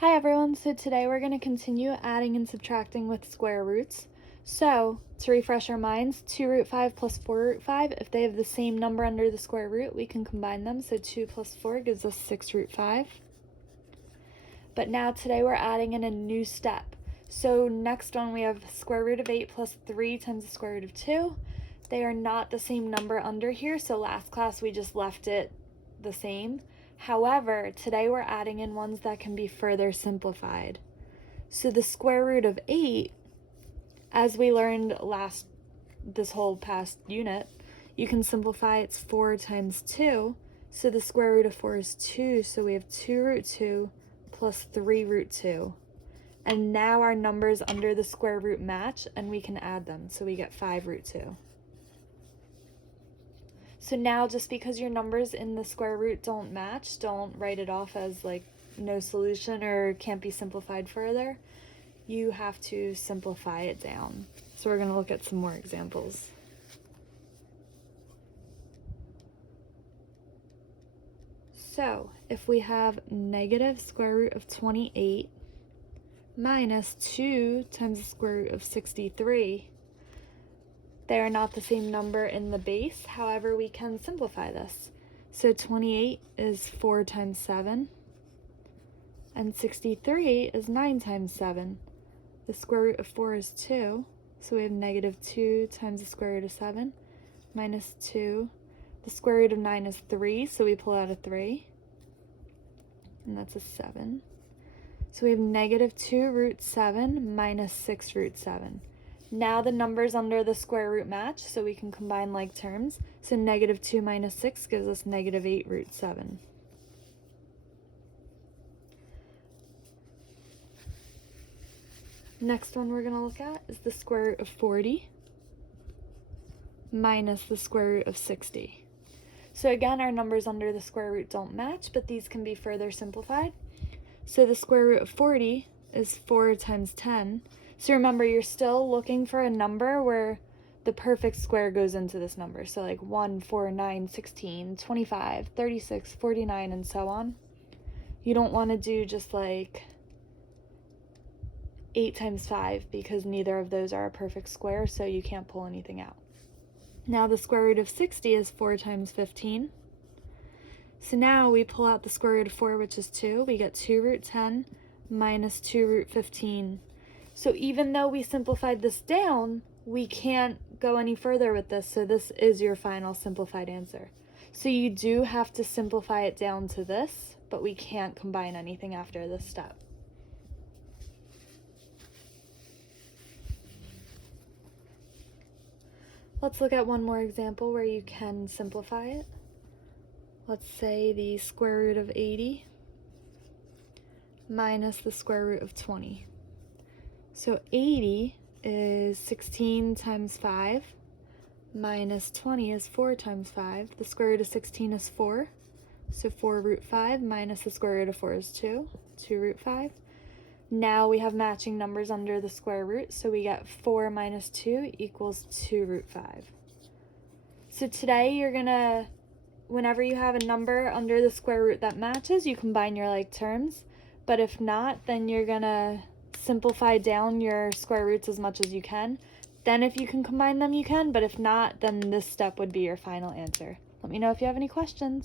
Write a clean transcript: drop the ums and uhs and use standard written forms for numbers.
Hi everyone, so today we're going to continue adding and subtracting with square roots. So, to refresh our minds, 2 root 5 plus 4 root 5, if they have the same number under the square root, we can combine them. So 2 plus 4 gives us 6 root 5. But now today we're adding in a new step. So next one we have square root of 8 plus 3 times the square root of 2. They are not the same number under here, so last class we just left it the same. However, today we're adding in ones that can be further simplified. So the square root of 8, as we learned this whole past unit, you can simplify. It's 4 times 2. So the square root of 4 is 2, so we have 2 root 2 plus 3 root 2. And now our numbers under the square root match, and we can add them. So we get 5 root 2. So now, just because your numbers in the square root don't match, don't write it off as like no solution or can't be simplified further. You have to simplify it down. So we're going to look at some more examples. So if we have negative square root of 28 minus 2 times the square root of 63, they are not the same number in the base. However, we can simplify this. So 28 is 4 times 7, and 63 is 9 times 7. The square root of 4 is 2, so we have negative 2 times the square root of 7, minus 2. The square root of 9 is 3, so we pull out a 3, and that's a 7. So we have negative 2 root 7 minus 6 root 7. Now the numbers under the square root match, so we can combine like terms. So negative 2 minus 6 gives us negative 8 root 7. Next one we're going to look at is the square root of 40 minus the square root of 60. So again, our numbers under the square root don't match, but these can be further simplified. So the square root of 40 is 4 times 10. So remember, you're still looking for a number where the perfect square goes into this number. So like 1, 4, 9, 16, 25, 36, 49, and so on. You don't want to do just like 8 times 5 because neither of those are a perfect square, so you can't pull anything out. Now the square root of 60 is 4 times 15. So now we pull out the square root of 4, which is 2. We get 2 root 10 minus 2 root 15. So even though we simplified this down, we can't go any further with this, so this is your final simplified answer. So you do have to simplify it down to this, but we can't combine anything after this step. Let's look at one more example where you can simplify it. Let's say the square root of 80 minus the square root of 20. So 80 is 16 times 5 minus 20 is 4 times 5. The square root of 16 is 4. So 4 root 5 minus the square root of 4 is 2. 2 root 5. Now we have matching numbers under the square root, so we get 4 minus 2 equals 2 root 5. So today you're going to, whenever you have a number under the square root that matches, you combine your like terms. But if not, then you're going to simplify down your square roots as much as you can. Then if you can combine them, you can, but if not, then this step would be your final answer. Let me know if you have any questions.